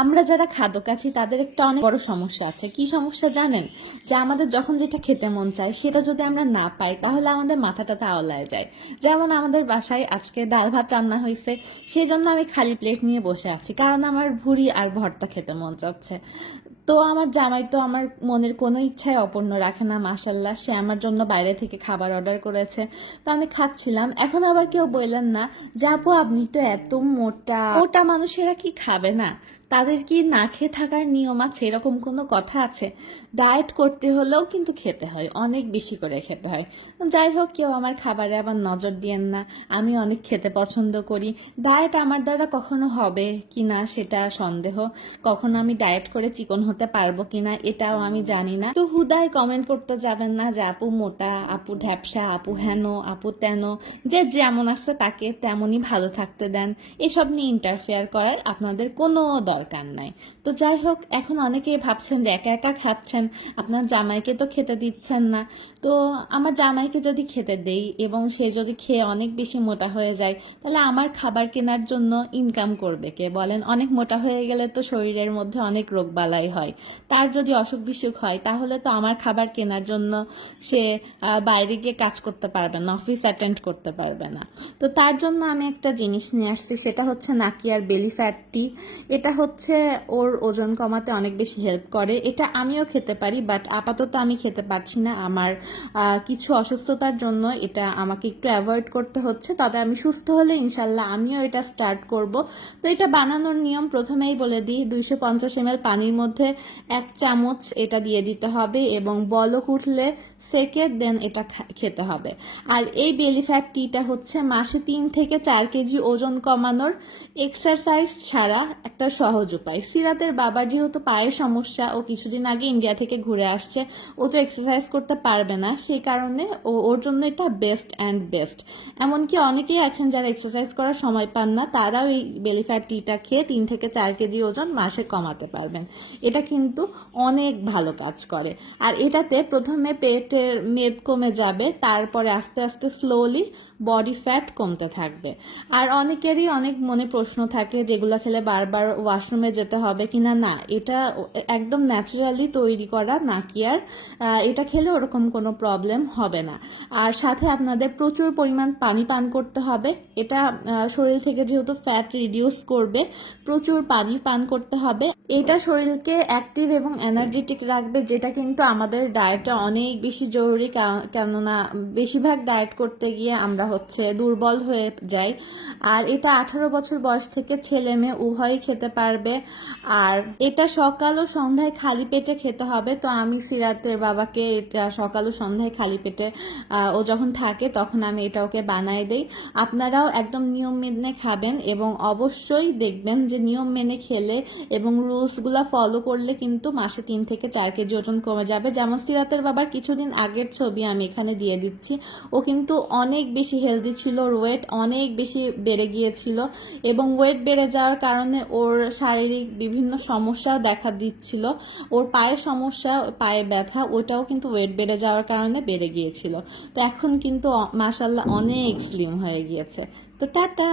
আমরা যারা খাদক আছি তাদের একটা অনেক বড় সমস্যা আছে। কি সমস্যা জানেন? যে আমাদের যখন যেটা খেতে মন চায় সেটা যদি আমরা না পাই তাহলে আমাদের মাথাটা আওলায় যায়। যেমন আমাদের বাসায় আজকে ডাল ভাত রান্না হয়েছে, সেই জন্য আমি খালি প্লেট নিয়ে বসে আছি, কারণ আমার ভুড়ি আর ভর্তা খেতে মন চাচ্ছে। তো আমার জামাই তো আমার মনের কোনো ইচ্ছায় অপূর্ণ রাখে না, মাশাল্লাহ। সে আমার জন্য বাইরে থেকে খাবার অর্ডার করেছে, তো আমি খাচ্ছিলাম। এখন আবার কেউ বললেন না যে আপু আপনি তো এত মোটা, মোটা মানুষেরা কি খাবে না? তাদের কি না খেয়ে থাকার নিয়ম আছে? এরকম কোনো কথা আছে? ডায়েট করতে হলেও কিন্তু খেতে হয়, অনেক বেশি করে খেতে হয়। যাই হোক, কেউ আমার খাবারে আবার নজর দিয়েন না। আমি অনেক খেতে পছন্দ করি। ডায়েট আমার দ্বারা কখনো হবে কিনা সেটা সন্দেহ। কখনো আমি ডায়েট করে চিকন হতে পারবো কিনা এটাও আমি জানি না। তো হুদায় কমেন্ট করতে যাবেন না যে আপু মোটা, আপু ঢ্যাপসা, আপু হেন, আপু তেন। যে যেমন আছে তাকে তেমনই ভালো থাকতে দেন। এসব নিয়ে ইন্টারফেয়ার করার আপনাদের কোনো দরকার নাই। তো যাই হোক, এখন অনেকেই ভাবছেন যে একা একা খাচ্ছেন, আপনার জামাইকে তো খেতে দিচ্ছেন না। তো আমার জামাইকে যদি খেতে দেই এবং সে যদি খেয়ে অনেক বেশি মোটা হয়ে যায়, তাহলে আমার খাবার কেনার জন্য ইনকাম করবে কে বলেন? অনেক মোটা হয়ে গেলে তো শরীরের মধ্যে অনেক রোগবালাই হয়। তার যদি অসুখ বিসুখ হয় তাহলে তো আমার খাবার কেনার জন্য সে বাইরে গিয়ে কাজ করতে পারবে না, অফিস অ্যাটেন্ড করতে পারবে না। তো তার জন্য আমি একটা জিনিস নিয়ে আসছি, সেটা হচ্ছে নাকিয়ার বেলি ফ্যাট টি। এটা হচ্ছে ওর ওজন কমাতে অনেক বেশি হেল্প করে। এটা আমিও খেতে পারি, বাট আপাতত আমি খেতে পারছি না। আমার কিছু অসুস্থতার জন্য এটা আমাকে একটু অ্যাভয়েড করতে হচ্ছে। তবে আমি সুস্থ হলে ইনশাল্লাহ আমিও এটা স্টার্ট করব। তো এটা বানানোর নিয়ম প্রথমেই বলে দিই। 250 ml পানির মধ্যে 1 চামচ এটা দিয়ে দিতে হবে এবং বলক উঠলে সেকে দেন এটা খেতে হবে। আর এই বেলি ফ্যাট টিটা হচ্ছে মাসে 3 থেকে 4 কেজি ওজন কমানোর এক্সারসাইজ ছাড়া একটা সহজ উপায়। সিরাতের বাবার যেহেতু পায়ের সমস্যা, ও কিছুদিন আগে ইন্ডিয়া থেকে ঘুরে আসছে, ও তো এক্সারসাইজ করতে পারবে না, সেই কারণে ওর জন্য এটা বেস্ট অ্যান্ড বেস্ট। এমনকি অনেকেই আছেন যারা এক্সারসাইজ করার সময় পান না, তারাও এই বেলি ফ্যাট টিটা খেয়ে 3 থেকে 4 কেজি ওজন মাসে কমাতে পারবেন। এটা কিন্তু অনেক ভালো কাজ করে। আর এটাতে প্রথমে পেটের মেদ কমে যাবে, তারপরে আস্তে আস্তে স্লোলি বডি ফ্যাট কমতে থাকবে। আর অনেকেরই অনেক মনে প্রশ্ন থাকে যেগুলো খেলে বারবার ওয়াশরুমে যেতে হবে কিনা। না, এটা একদম ন্যাচারালি তৈরি করা নাকিয়ার। এটা খেলে ওরকম কোনো প্রবলেম হবে না। আর সাথে আপনাদের প্রচুর পরিমাণ পানি পান করতে হবে। এটা শরীর থেকে যেহেতু ফ্যাট রিডিউস করবে, প্রচুর পানি পান করতে হবে। এটা শরীরকে অ্যাক্টিভ এবং এনার্জেটিক রাখবে, যেটা কিন্তু আমাদের ডায়েটে অনেক বেশি জরুরি। কেননা বেশিরভাগ ডায়েট করতে গিয়ে আমরা হচ্ছে দুর্বল হয়ে যাই। আর এটা 18 বছর বয়স থেকে ছেলে মেয়ে উভয়ই খেতে পারবে। আর এটা সকাল ও সন্ধ্যায় খালি পেটে খেতে হবে। তো আমি সিরাতের বাবাকে এটা সকাল ও সন্ধ্যায় খালি পেটে ও যখন থাকে তখন আমি এটা ওকে বানাই দেই। আপনারাও একদম নিয়ম মেনে খাবেন এবং অবশ্যই দেখবেন যে নিয়ম মেনে খেলে এবং রুলসগুলো ফলো করলে কিন্তু মাসে 3 থেকে 4 কেজি ওজন কমে যাবে। যেমন সিরাতের বাবার কিছুদিন আগের ছবি আমি এখানে দিয়ে দিচ্ছি। ও কিন্তু অনেক বেশি হেলদি ছিল, ওর ওয়েট অনেক বেশি বেড়ে গিয়েছিল এবং ওয়েট বেড়ে যাওয়ার কারণে ওর শারীরিক বিভিন্ন সমস্যাও দেখা দিচ্ছিল। ওর পায়ের সমস্যা, পায়ে ব্যথা, ওটাও কিন্তু ওয়েট বেড়ে যাওয়ার কারণে বেড়ে গিয়েছিল। তো এখন কিন্তু মাশাল্লাহ অনেক স্লিম হয়ে গিয়েছে। তো টাটা।